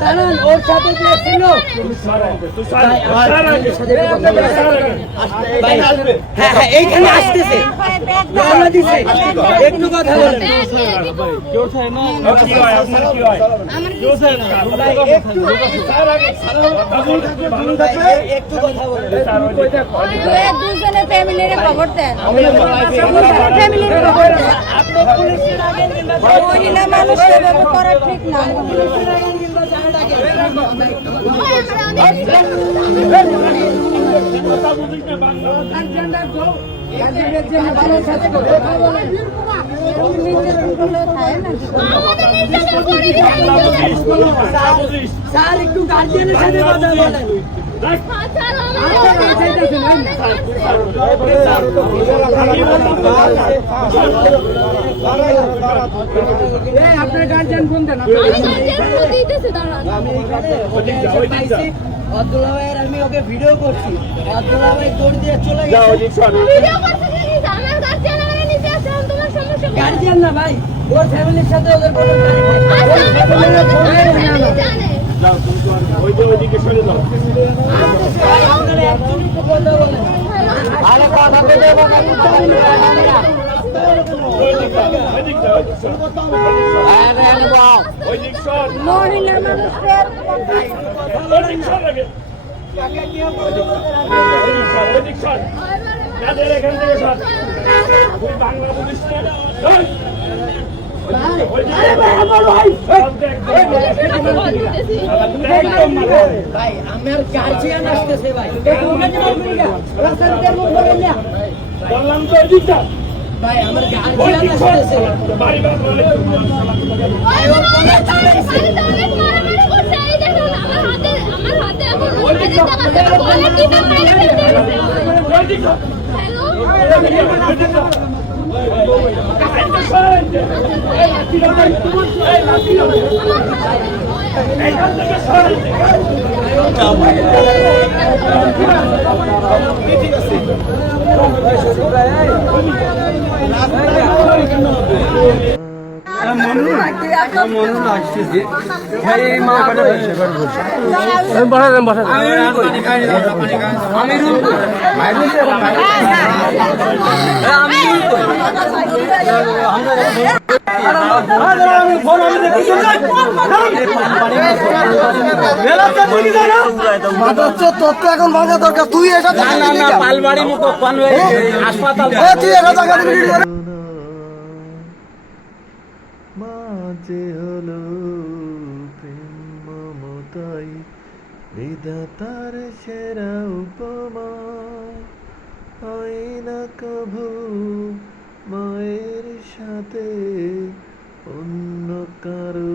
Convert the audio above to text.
দাঁড়ান, ওর সাথে যে ছিল হ্যাঁ হ্যাঁ এইখানে আসতেছে রওনা দিছে একটু কথা বলেন কেউ চায় না একটু কথা বলেন দুজনে ফ্যামিলির খবর দেন ফ্যামিলির খবর দেন মহিলা মানুষ এভাবে করা ঠিক না স্যার একটু গার্জিয়ানের সাথে কথা বলেন আপনার গার্জিয়ান ফোন দেন আব্দুল্লাহ ভাইয়ের আমি ওকে ভিডিও করছি আব্দুল্লাহ ভাই দৌড় দিয়ে চলে গেছে গার্জিয়ান না ভাই ওর ফ্যামিলির সাথে ওদের কোনো মহিলা মানুষের ভাই আমার গার্জিয়ান আসতেছে ভাই বললাম তো এদিকটা ভাই আমার গার্জিয়ান আসতেছে তোর তো এখন ভাঙা দরকার তুই এটা পালবাড়ি মুখ হাসপাতাল তুই এটা জায়গা মাঝে হলো প্রেম মমতাই বিধাতার সেরা উপমা হয় না কভু মায়ের সাথে অন্য কারো